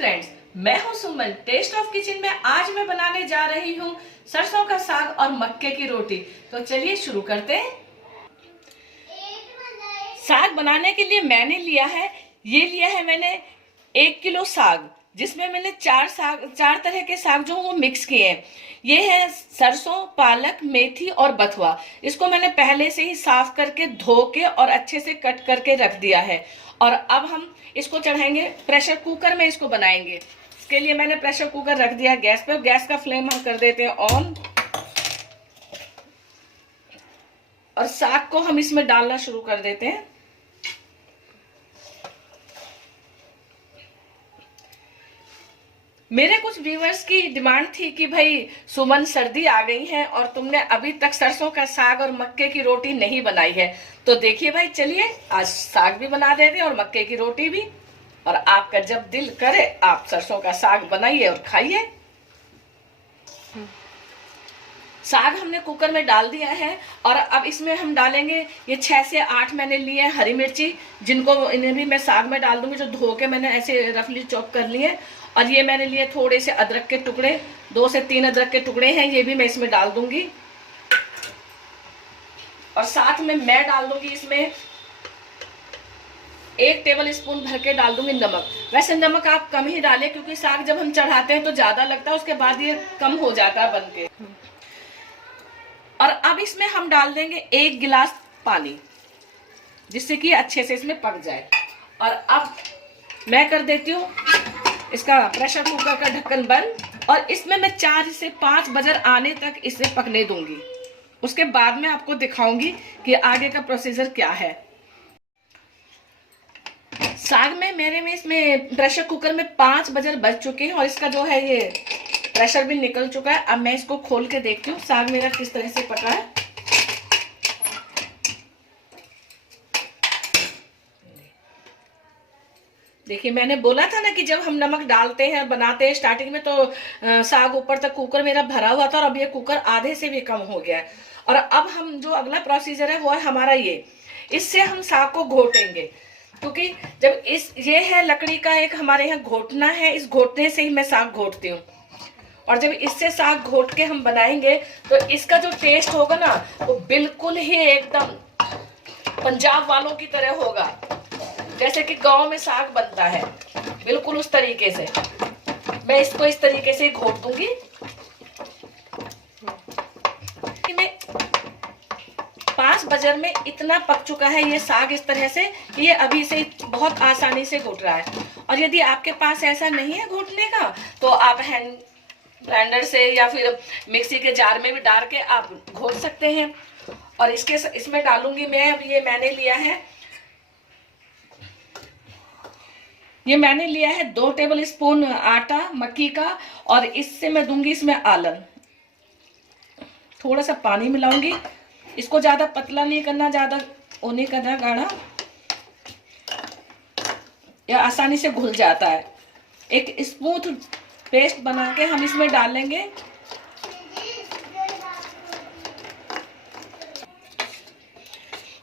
Friends, मैं हूं सुमन। Test of kitchen में आज मैं बनाने जा रही हूं सरसों का साग और मक्के की रोटी। तो चलिए शुरू करते हैं। साग बनाने के लिए मैंने लिया है मैंने 1 किलो साग, जिसमें मैंने चार तरह के साग जो वो मिक्स किए हैं। ये है सरसों, पालक, मेथी और बथुआ। इसको मैंने पहले से ही साफ करके धो के और अच्छे से कट करके रख दिया है। और अब हम इसको चढ़ाएंगे प्रेशर कुकर में, इसको बनाएंगे। इसके लिए मैंने प्रेशर कुकर रख दिया गैस पर। गैस का फ्लेम हम कर देते हैं ऑन, और साग को हम इसमें डालना शुरू कर देते हैं। मेरे कुछ व्यूअर्स की डिमांड थी कि भाई सुमन, सर्दी आ गई है और तुमने अभी तक सरसों का साग और मक्के की रोटी नहीं बनाई है। तो देखिए भाई, चलिए आज साग भी बना देते हैं और मक्के की रोटी भी। और आपका जब दिल करे आप सरसों का साग बनाइए और खाइए। साग हमने कुकर में डाल दिया है और अब इसमें हम डालेंगे ये 6 से 8 मैंने लिए हरी मिर्ची, जिनको इन्हें भी मैं साग में डाल दूंगी, जो धो के मैंने ऐसे रफली चॉप कर लिए। और ये मैंने लिए थोड़े से अदरक के टुकड़े, 2 से 3 अदरक के टुकड़े हैं, ये भी मैं इसमें डाल दूंगी। और साथ में मैं डाल दूंगी इसमें 1 टेबल स्पून भर के डाल दूंगी नमक। वैसे नमक आप कम ही डालें, क्योंकि साग जब हम चढ़ाते हैं तो ज्यादा लगता है, उसके बाद ये कम हो जाता है बनके। और अब इसमें हम डाल देंगे 1 गिलास पानी, जिससे कि अच्छे से इसमें पक जाए। और अब मैं कर देती हूँ इसका प्रेशर कुकर का ढक्कन बंद, और इसमें मैं 4 से 5 बजर आने तक इसे पकने दूंगी। उसके बाद में आपको दिखाऊंगी कि आगे का प्रोसीजर क्या है। साग में मेरे में इसमें प्रेशर कुकर में 5 बजर बज चुके हैं और इसका जो है ये प्रेशर भी निकल चुका है। अब मैं इसको खोल के देखती हूँ साग मेरा किस तरह से पका है। देखिए, मैंने बोला था ना कि जब हम नमक डालते हैं, बनाते हैं स्टार्टिंग में, तो साग ऊपर तक कुकर मेरा भरा हुआ था और अब ये कुकर आधे से भी कम हो गया है। और अब हम जो अगला प्रोसीजर है वो है हमारा इससे हम साग को घोटेंगे, क्योंकि जब ये है लकड़ी का एक हमारे यहाँ घोटना है, इस घोटने से ही मैं साग घोटती हूँ। और जब इससे साग घोट के हम बनाएंगे तो इसका जो टेस्ट होगा ना, वो बिल्कुल ही एकदम पंजाब वालों की तरह होगा, जैसे कि गांव में साग बनता है, बिल्कुल उस तरीके से। मैं इसको इस तरीके से घोट दूंगी। मैं 5 बजर में इतना पक चुका है ये साग इस तरह से कि ये अभी से बहुत आसानी से घुट रहा है। और यदि आपके पास ऐसा नहीं है घोटने का, तो आप हैंड ब्लेंडर से या फिर मिक्सी के जार में भी डाल के आप घोट सकते हैं। और इसमें डालूंगी मैं, अब ये मैंने लिया है 2 टेबल स्पून आटा मक्की का, और इससे मैं दूंगी इसमें आलन। थोड़ा सा पानी मिलाऊंगी, इसको ज्यादा पतला नहीं करना, ज्यादा वो नहीं करना गाढ़ा, या आसानी से घुल जाता है। एक स्मूथ पेस्ट बना के हम इसमें डालेंगे।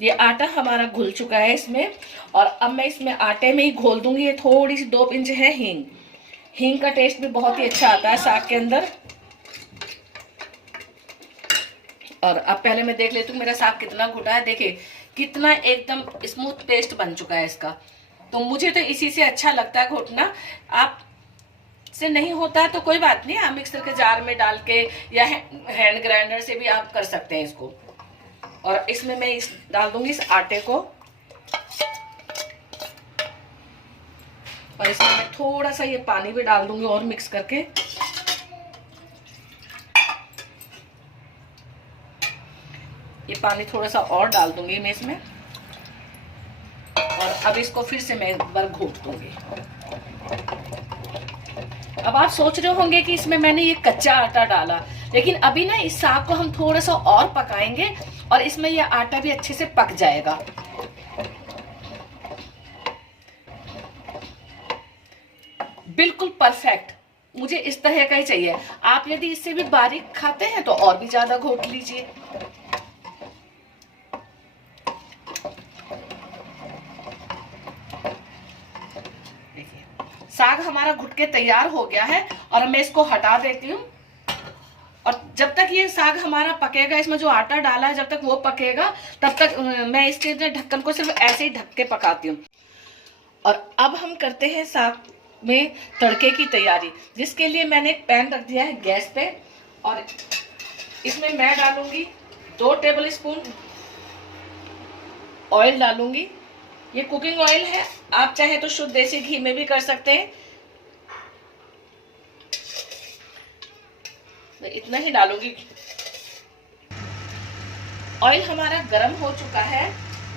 ये आटा हमारा घुल चुका है इसमें, और अब मैं इसमें आटे में ही घोल दूंगी ये थोड़ी सी 2 पिंच है हींग। हींग का टेस्ट भी बहुत ही अच्छा आता है साग के अंदर। और अब पहले मैं देख लेती हूँ मेरा साग कितना घुटा है। देखिए कितना एकदम स्मूथ पेस्ट बन चुका है इसका। तो मुझे तो इसी से अच्छा लगता है घोटना। आप से नहीं होता है तो कोई बात नहीं, आप मिक्सर के जार में डाल के या हैंड ग्राइंडर से भी आप कर सकते हैं इसको। और इसमें मैं डाल दूंगी इस आटे को, और इसमें मैं थोड़ा सा ये पानी भी डाल दूंगी और मिक्स करके। ये पानी थोड़ा सा और डाल दूंगी मैं इसमें, और अब इसको फिर से मैं एक बार घोट दूंगी। अब आप सोच रहे होंगे कि इसमें मैंने ये कच्चा आटा डाला, लेकिन अभी ना इस साग को हम थोड़ा सा और पकाएंगे और इसमें ये आटा भी अच्छे से पक जाएगा। बिल्कुल परफेक्ट मुझे इस तरह का ही चाहिए। आप यदि इससे भी बारीक खाते हैं तो और भी ज्यादा घोट लीजिए। साग हमारा घुट के तैयार हो गया है और मैं इसको हटा देती हूँ। और जब तक ये साग हमारा पकेगा, इसमें जो आटा डाला है जब तक वो पकेगा, तब तक मैं इसके ढक्कन को सिर्फ ऐसे ही ढक के पकाती हूँ। और अब हम करते हैं साग में तड़के की तैयारी, जिसके लिए मैंने एक पैन रख दिया है गैस पे और इसमें मैं डालूंगी 2 टेबल स्पून ऑयल डालूंगी। ये कुकिंग ऑयल है, आप चाहे तो शुद्ध देसी घी में भी कर सकते हैं। मैं इतना ही डालूंगी। ऑयल हमारा गर्म हो चुका है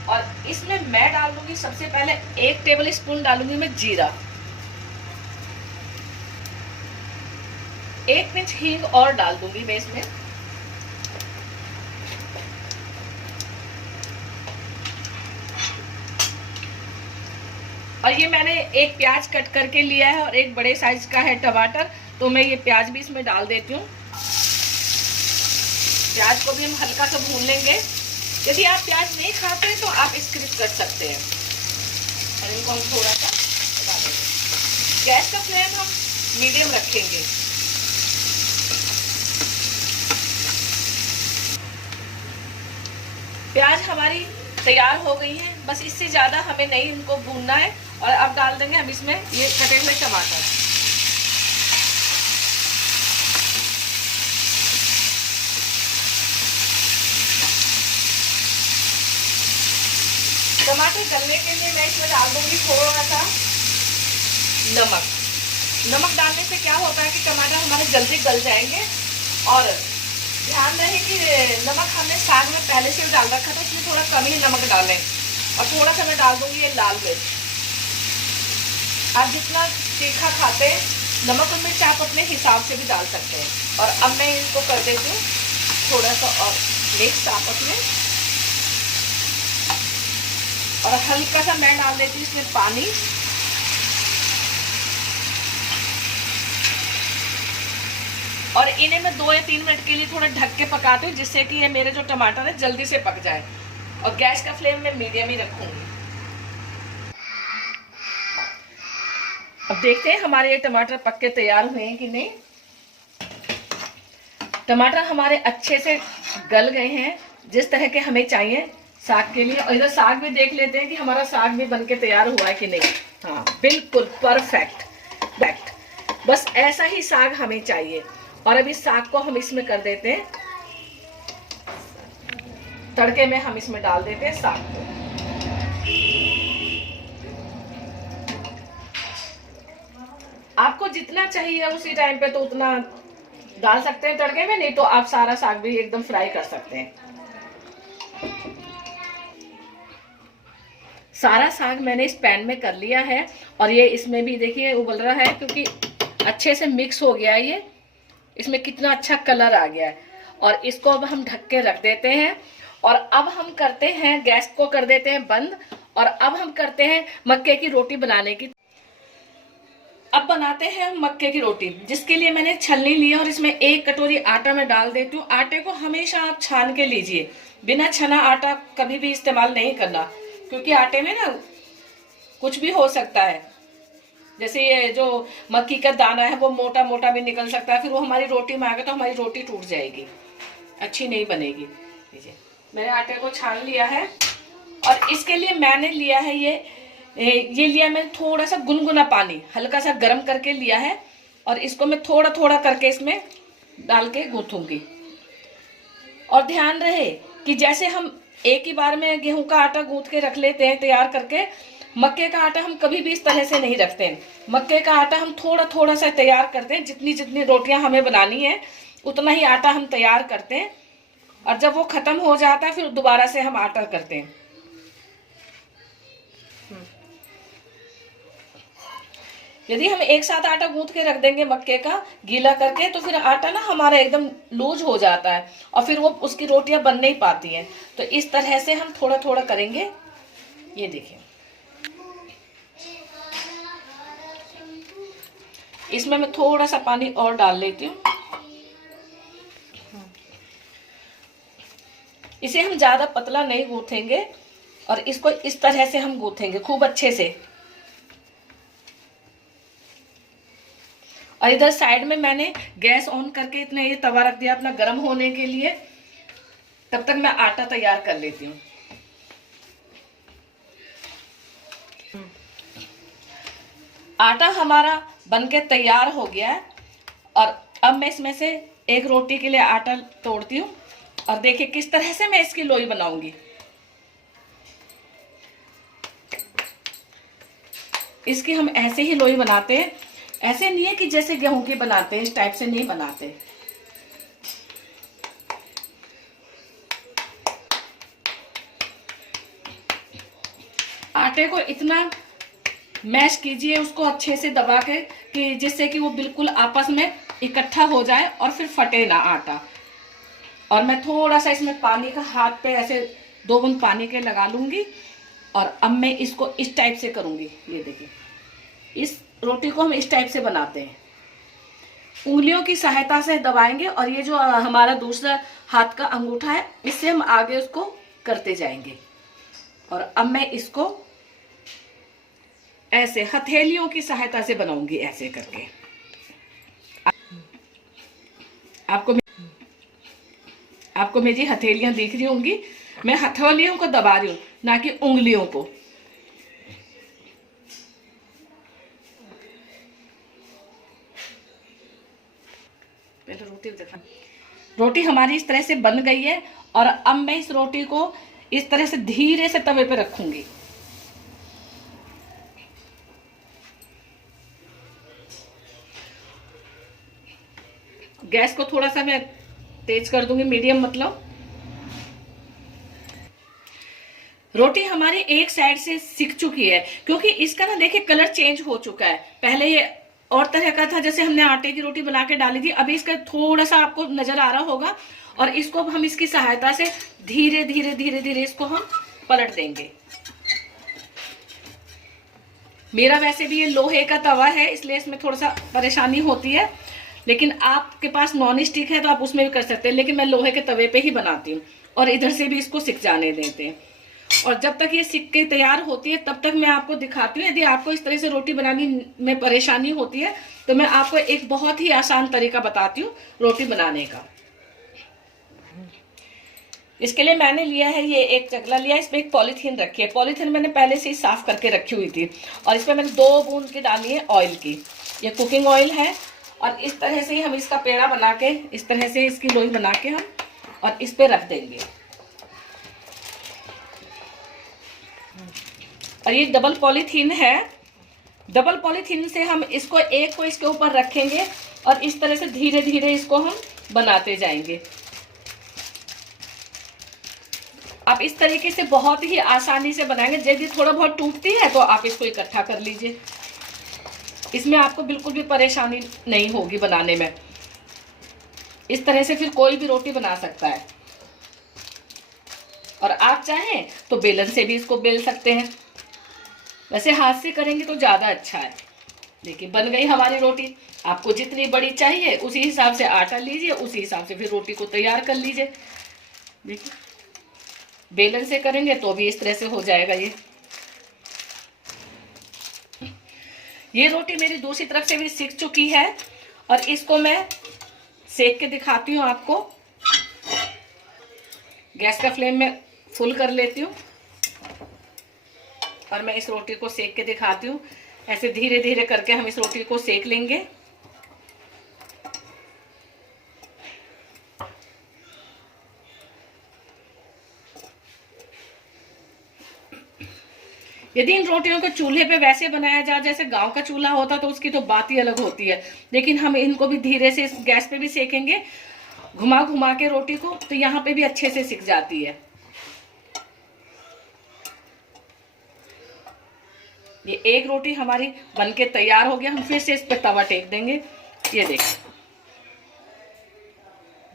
और इसमें मैं डाल दूंगी सबसे पहले 1 टेबल स्पून डालूंगी मैं जीरा, 1 पिंच हींग और डाल दूंगी मैं इसमें। और ये मैंने एक प्याज कट करके लिया है और एक बड़े साइज का है टमाटर, तो मैं ये प्याज भी इसमें डाल देती हूँ। प्याज को भी हम हल्का सा भून लेंगे। यदि आप प्याज नहीं खाते तो आप स्किप कर सकते हैं। और इनको हम थोड़ा सा डाल देंगे। गैस का फ्लेम हम मीडियम रखेंगे। प्याज हमारी तैयार हो गई है, बस इससे ज्यादा हमें नहीं इनको भूनना है। और अब डाल देंगे हम इसमें ये कटे हुए टमाटर। टमाटर गलने के लिए मैं इसमें डाल दूंगी थोड़ा सा नमक। नमक डालने से क्या होता है कि टमाटर हमारे जल्दी गल जाएंगे। और ध्यान रहे कि नमक हमने साग में पहले से डाल रखा था, इसमें थोड़ा कम ही नमक डालें। और थोड़ा सा मैं डाल दूंगी ये लाल मिर्च। आप जितना तीखा खाते हैं, नमक और मिर्च आप अपने हिसाब से भी डाल सकते हैं। और अब मैं इनको कर देती हूँ थोड़ा सा और मिक्स आपस में। और हल्का सा मैं डाल देती हूँ इसमें पानी। और इन्हें मैं 2 या 3 मिनट के लिए थोड़ा ढक के पकाती हूँ, जिससे कि ये मेरे जो टमाटर है जल्दी से पक जाए। और गैस का फ्लेम मैं मीडियम ही रखूंगी। अब देखते हैं हमारे ये टमाटर पक के तैयार हुए हैं कि नहीं। टमाटर हमारे अच्छे से गल गए हैं, जिस तरह के हमें चाहिए साग के लिए। और इधर साग भी देख लेते हैं कि हमारा साग भी बनके तैयार हुआ है कि नहीं। हाँ, बिल्कुल परफेक्ट। बस ऐसा ही साग हमें चाहिए। और अब इस साग को हम इसमें कर देते हैं, तड़के में हम इसमें डाल देते हैं साग को। आपको जितना चाहिए उसी टाइम पे तो उतना डाल सकते हैं तड़के में, नहीं तो आप सारा साग भी एकदम फ्राई कर सकते हैं। सारा साग मैंने इस पैन में कर लिया है और ये इसमें भी देखिए उबल रहा है, क्योंकि अच्छे से मिक्स हो गया है। ये इसमें कितना अच्छा कलर आ गया है। और इसको अब हम ढक के रख देते हैं। और अब हम करते हैं, गैस को कर देते हैं बंद। और अब हम करते हैं मक्के की रोटी बनाने की। अब बनाते हैं हम मक्के की रोटी, जिसके लिए मैंने छलनी ली है और इसमें 1 कटोरी आटा मैं डाल देती हूँ। आटे को हमेशा आप छान के लीजिए, बिना छना आटा कभी भी इस्तेमाल नहीं करना, क्योंकि आटे में ना कुछ भी हो सकता है। जैसे ये जो मक्की का दाना है वो मोटा मोटा भी निकल सकता है, फिर वो हमारी रोटी में आएगा तो हमारी रोटी टूट जाएगी, अच्छी नहीं बनेगी। लीजिए, मैंने आटे को छान लिया है और इसके लिए मैंने लिया है ये लिया मैंने थोड़ा सा गुनगुना पानी हल्का सा गर्म करके लिया है। और इसको मैं थोड़ा थोड़ा करके इसमें डाल के गूंथूंगी। और ध्यान रहे कि जैसे हम एक ही बार में गेहूं का आटा गूंथ के रख लेते हैं तैयार करके, मक्के का आटा हम कभी भी इस तरह से नहीं रखते हैं। मक्के का आटा हम थोड़ा थोड़ा सा तैयार करते हैं, जितनी जितनी रोटियां हमें बनानी है उतना ही आटा हम तैयार करते हैं। और जब वो खत्म हो जाता है फिर दोबारा से हम आटा करते हैं। यदि हम एक साथ आटा गूंथ के रख देंगे मक्के का गीला करके, तो फिर आटा ना हमारा एकदम लूज हो जाता है और फिर वो उसकी रोटियां बन नहीं पाती हैं। तो इस तरह से हम थोड़ा थोड़ा करेंगे। ये देखिए, इसमें मैं थोड़ा सा पानी और डाल लेती हूँ। इसे हम ज्यादा पतला नहीं गूंथेंगे और इसको इस तरह से हम गूंथेंगे खूब अच्छे से। और इधर साइड में मैंने गैस ऑन करके इतना ये तवा रख दिया अपना गर्म होने के लिए। तब तक मैं आटा तैयार कर लेती हूँ। आटा हमारा बनके तैयार हो गया है और अब मैं इसमें से एक रोटी के लिए आटा तोड़ती हूँ और देखिए किस तरह से मैं इसकी लोई बनाऊंगी। इसकी हम ऐसे ही लोई बनाते हैं, ऐसे नहीं है कि जैसे गेहूं की बनाते हैं, इस टाइप से नहीं बनाते। आटे को इतना मैश कीजिए उसको अच्छे से दबा के कि जिससे कि वो बिल्कुल आपस में इकट्ठा हो जाए और फिर फटे ना आटा। और मैं थोड़ा सा इसमें पानी का हाथ पे ऐसे 2 बूंद पानी के लगा लूंगी और अब मैं इसको इस टाइप से करूंगी। ये देखिए, इस रोटी को हम इस टाइप से बनाते हैं, उंगलियों की सहायता से दबाएंगे और ये जो हमारा दूसरा हाथ का अंगूठा है इससे हम आगे उसको करते जाएंगे। और अब मैं इसको ऐसे हथेलियों की सहायता से बनाऊंगी, ऐसे करके। आपको मेरी हथेलियां दिख रही होंगी, मैं हथेलियों को दबा रही हूं, ना कि उंगलियों को। पहले रोटी दिखा। रोटी हमारी इस तरह से बन गई है और अब मैं इस रोटी को इस तरह से धीरे से तवे पे रखूंगी। गैस को थोड़ा सा मैं तेज कर दूंगी, मीडियम मतलब। रोटी हमारी एक साइड से सिक चुकी है क्योंकि इसका ना देखिए कलर चेंज हो चुका है। पहले ये और तरह का था, जैसे हमने आटे की रोटी बना के डाली थी, अभी इसका थोड़ा सा आपको नजर आ रहा होगा। और इसको हम इसकी सहायता से धीरे धीरे धीरे धीरे इसको हम पलट देंगे। मेरा वैसे भी ये लोहे का तवा है इसलिए इसमें थोड़ा सा परेशानी होती है, लेकिन आपके पास नॉन स्टिक है तो आप उसमें भी कर सकते हैं, लेकिन मैं लोहे के तवे पे ही बनाती हूँ। और इधर से भी इसको सिक जाने देते हैं और जब तक ये सिक के तैयार होती है तब तक मैं आपको दिखाती हूँ। यदि आपको इस तरह से रोटी बनाने में परेशानी होती है तो मैं आपको एक बहुत ही आसान तरीका बताती हूँ रोटी बनाने का। इसके लिए मैंने लिया है, ये एक चकला लिया है, इसमें एक पॉलीथीन रखी है। पॉलीथीन मैंने पहले से ही साफ करके रखी हुई थी और इसमें मैंने 2 बूंद की डाली है ऑयल की। ये कुकिंग ऑयल है और इस तरह से ही हम इसका पेड़ा बना के, इस तरह से इसकी लोई बना के हम और इस पे रख देंगे। और ये डबल पॉलीथीन है, डबल पॉलीथीन से हम इसको एक को इसके ऊपर रखेंगे और इस तरह से धीरे धीरे इसको हम बनाते जाएंगे। आप इस तरीके से बहुत ही आसानी से बनाएंगे। यदि थोड़ा बहुत टूटती है तो आप इसको इकट्ठा कर लीजिए, इसमें आपको बिल्कुल भी परेशानी नहीं होगी बनाने में। इस तरह से फिर कोई भी रोटी बना सकता है। और आप चाहें तो बेलन से भी इसको बेल सकते हैं, वैसे हाथ से करेंगे तो ज्यादा अच्छा है। देखिए बन गई हमारी रोटी। आपको जितनी बड़ी चाहिए उसी हिसाब से आटा लीजिए, उसी हिसाब से फिर रोटी को तैयार कर लीजिए। देखिए बेलन से करेंगे तो भी इस तरह से हो जाएगा। ये रोटी मेरी दूसरी तरफ से भी सिक चुकी है और इसको मैं सेक के दिखाती हूँ आपको। गैस का फ्लेम में फुल कर लेती हूँ और मैं इस रोटी को सेक के दिखाती हूँ। ऐसे धीरे धीरे करके हम इस रोटी को सेक लेंगे। यदि इन रोटियों को चूल्हे पे वैसे बनाया जाए जैसे गांव का चूल्हा होता तो उसकी तो बात ही अलग होती है, लेकिन हम इनको भी धीरे से इस गैस पे भी सेकेंगे, घुमा घुमा के रोटी को, तो यहाँ पे भी अच्छे से सिक जाती है। ये एक रोटी हमारी बनके तैयार हो गया। हम फिर से इस पे तवा टेक देंगे। ये देखिए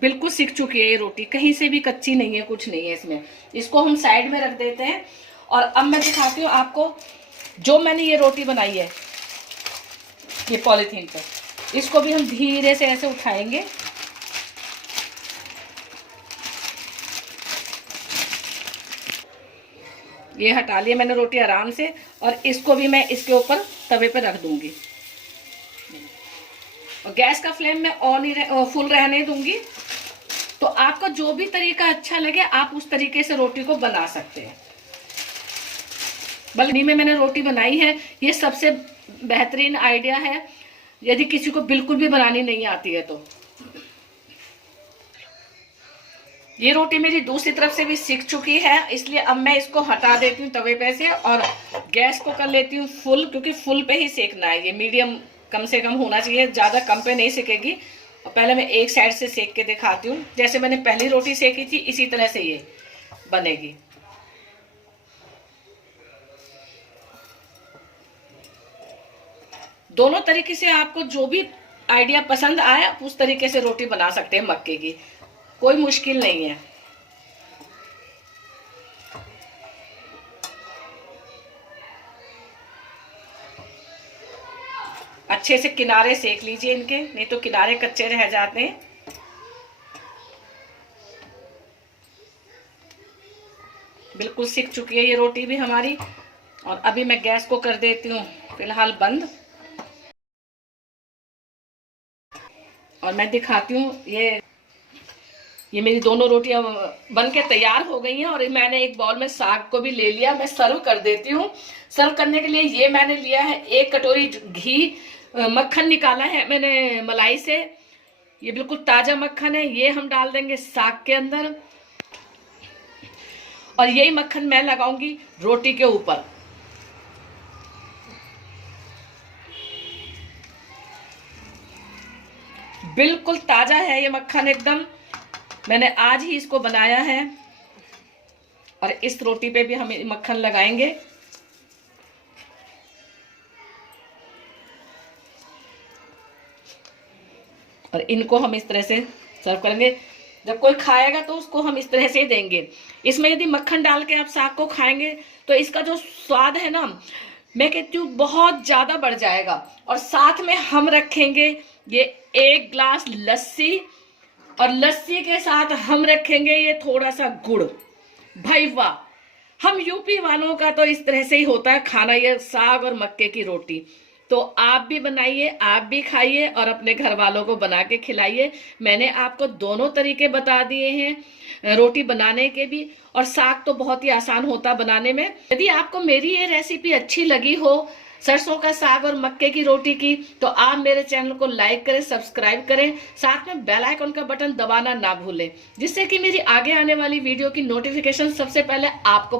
बिल्कुल सिक चुकी है ये रोटी, कहीं से भी कच्ची नहीं है, कुछ नहीं है इसमें। इसको हम साइड में रख देते हैं और अब मैं दिखाती हूँ आपको जो मैंने ये रोटी बनाई है ये पॉलीथीन पे। इसको भी हम धीरे से ऐसे उठाएंगे। ये हटा लिया मैंने रोटी आराम से और इसको भी मैं इसके ऊपर तवे पे रख दूंगी। और गैस का फ्लेम मैं ऑन ही फुल रहने दूंगी। तो आपको जो भी तरीका अच्छा लगे आप उस तरीके से रोटी को बना सकते हैं। बल्कि में मैंने रोटी बनाई है, ये सबसे बेहतरीन आइडिया है यदि किसी को बिल्कुल भी बनानी नहीं आती है तो। ये रोटी मेरी दूसरी तरफ से भी सिक चुकी है, इसलिए अब मैं इसको हटा देती हूँ तवे पे से और गैस को कर लेती हूँ फुल, क्योंकि फुल पे ही सेकना है। ये मीडियम कम से कम होना चाहिए, ज़्यादा कम पे नहीं सेकेगी। और पहले मैं एक साइड से सेक के दिखाती हूँ, जैसे मैंने पहली रोटी सेकी थी इसी तरह से ये बनेगी। दोनों तरीके से आपको जो भी आइडिया पसंद आया उस तरीके से रोटी बना सकते हैं मक्के की, कोई मुश्किल नहीं है। अच्छे से किनारे सेक लीजिए इनके, नहीं तो किनारे कच्चे रह जाते हैं। बिल्कुल सिक चुकी है ये रोटी भी हमारी। और अभी मैं गैस को कर देती हूँ फिलहाल बंद, और मैं दिखाती हूँ ये मेरी दोनों रोटियां बन के तैयार हो गई हैं। और मैंने एक बाउल में साग को भी ले लिया, मैं सर्व कर देती हूँ। सर्व करने के लिए ये मैंने लिया है 1 कटोरी घी, मक्खन निकाला है मैंने मलाई से, ये बिल्कुल ताजा मक्खन है। ये हम डाल देंगे साग के अंदर और यही मक्खन मैं लगाऊंगी रोटी के ऊपर। बिल्कुल ताजा है ये मक्खन एकदम, मैंने आज ही इसको बनाया है। और इस रोटी पे भी हम मक्खन लगाएंगे। और इनको हम इस तरह से सर्व करेंगे। जब कोई खाएगा तो उसको हम इस तरह से देंगे। इसमें यदि मक्खन डाल के आप साग को खाएंगे तो इसका जो स्वाद है ना, मैं कहती हूँ बहुत ज़्यादा बढ़ जाएगा। और साथ में हम रखेंगे ये 1 गिलास लस्सी, और लस्सी के साथ हम रखेंगे ये थोड़ा सा गुड़। भाई वाह, हम यूपी वालों का तो इस तरह से ही होता है खाना, ये साग और मक्के की रोटी। तो आप भी बनाइए, आप भी खाइए और अपने घर वालों को बना के खिलाइए। मैंने आपको दोनों तरीके बता दिए हैं रोटी बनाने के भी, और साग तो बहुत ही आसान होता बनाने में। यदि आपको मेरी ये रेसिपी अच्छी लगी हो सरसों का साग और मक्के की रोटी की, तो आप मेरे चैनल को लाइक करें, सब्सक्राइब करें, साथ में बेल आइकन का बटन दबाना ना भूलें, जिससे कि मेरी आगे आने वाली वीडियो की नोटिफिकेशन सबसे पहले आपको